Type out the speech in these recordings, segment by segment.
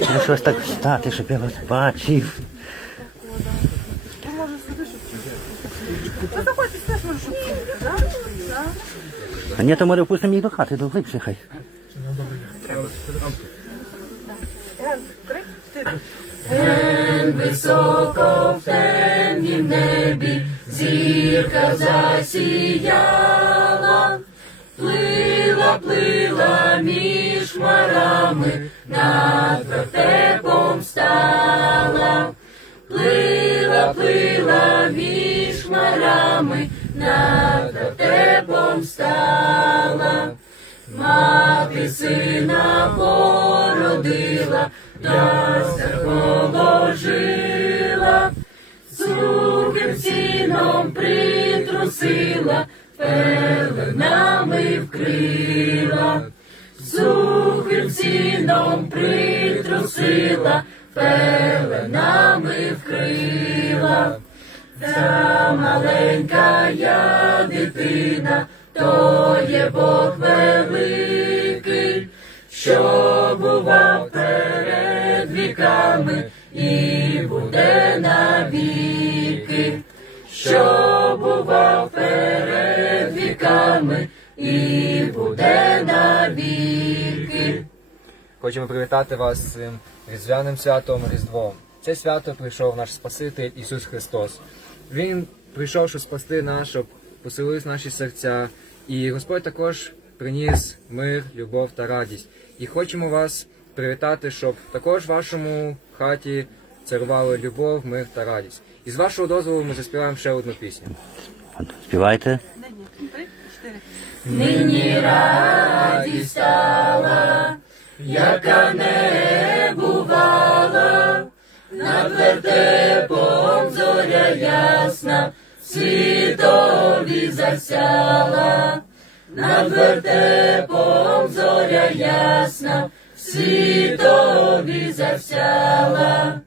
Ну щось так встати, щоб я вас бачив. А ні, то може впустимо їх до хати, до глибше хай. Високо в темнім небі зірка засіяла, плила, плила між хмарами, над вертепом стала, плила, плила між хмарами, над вертепом стала. Мати сина породила, ясна положила, сухим сіном притрусила, пеленами вкрила, сухим сіном притрусила, пеленами вкрила. Ця маленька я дитина, то є Бог великий, що бував перед віками і буде навіки, що бував перед віками і буде навіки. Хочемо привітати вас з цим різдвяним святом Різдвом. Це свято прийшов наш Спаситель Ісус Христос. Він прийшов, щоб спасти нас, щоб поселились наші серця. І Господь також приніс мир, любов та радість. І хочемо вас привітати, щоб також в вашому хаті царували любов, мир та радість. І з вашого дозволу ми заспіваємо ще одну пісню. Співайте. Нині радість стала, яка не бувала, над вертепом зоря ясна, світові засяла, над вертепом зоря ясна, світові засяла,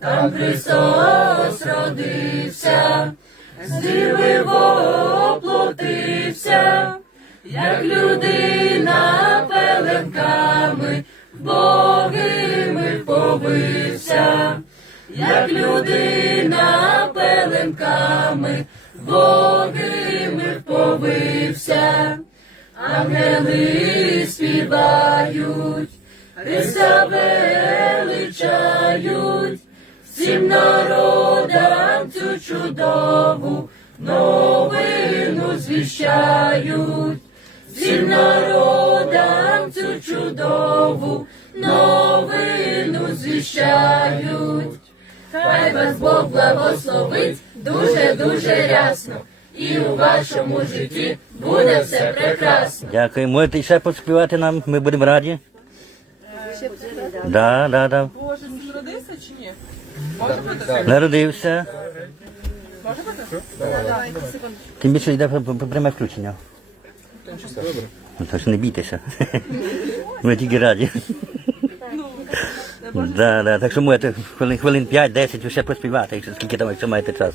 там Христос родився, з диви воплотився, як людина пеленками богими повився, як людина пеленками богими повився, ангели співають, Христа величають, всім народам цю чудову новину звіщають, всім народам цю чудову новину звіщають. Хай вас Бог благословить дуже дуже рясно, і у вашому житті буде все прекрасно. Дякую. Можете ще поспівати нам, ми будемо раді. Да, да, да. Боже, він народився чи ні? Народився. Тим більше йде пряме включення. Ну, так що не бійтеся. Ми тільки раді. Да, да. Так що можете хвилин, хвилин 5-10 ви ще поспівати, якщо скільки там, якщо маєте час.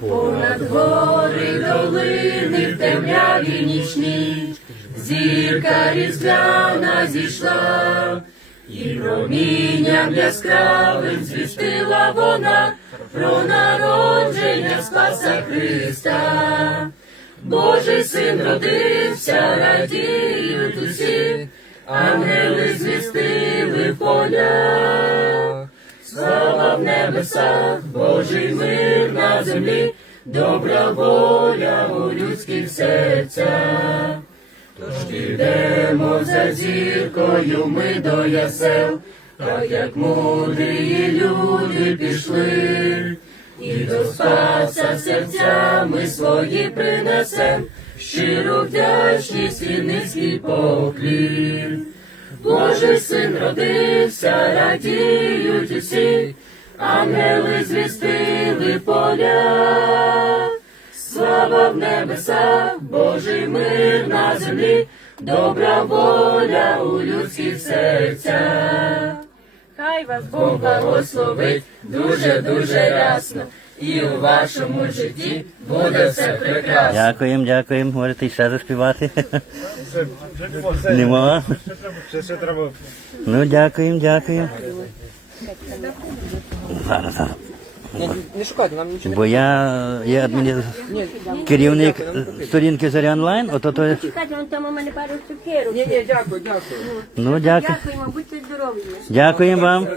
Понад гори долини в темряві нічні, зірка різдвяна зійшла, і промінням яскравим звістила вона про народження Спаса Христа. Божий син родився, радіють усі, ангели звістили в полях. Слава в небесах, Божий мир на землі, добра воля у людських серцях. Тож підемо за зіркою ми до ясел, так як мудрі люди пішли, і до спаса серцями свої принесем, щиру вдячність і низький поклін. Божий син родився, радіють усі, ангели звістили поля. Слава в небесах, Божий мир на землі, добра воля у людських серцях. Хай вас Бог благословить дуже-дуже рясно. І у вашому житті буде все прекрасно. Дякуємо, дякуємо. Можете ще заспівати. Нема. Ще, ще треба. Ну, дякуємо, дякуємо. Зараз, зараз. Не, не шукайте, нам нічого Бо я є адміні... керівник сторінки Зоря онлайн, ото то. Чекайте, вон там у мене пару цукерок. Ні, ні, дякую, дякую. Ну, дякую. Дякуємо, будьте здорові. Дякуємо вам.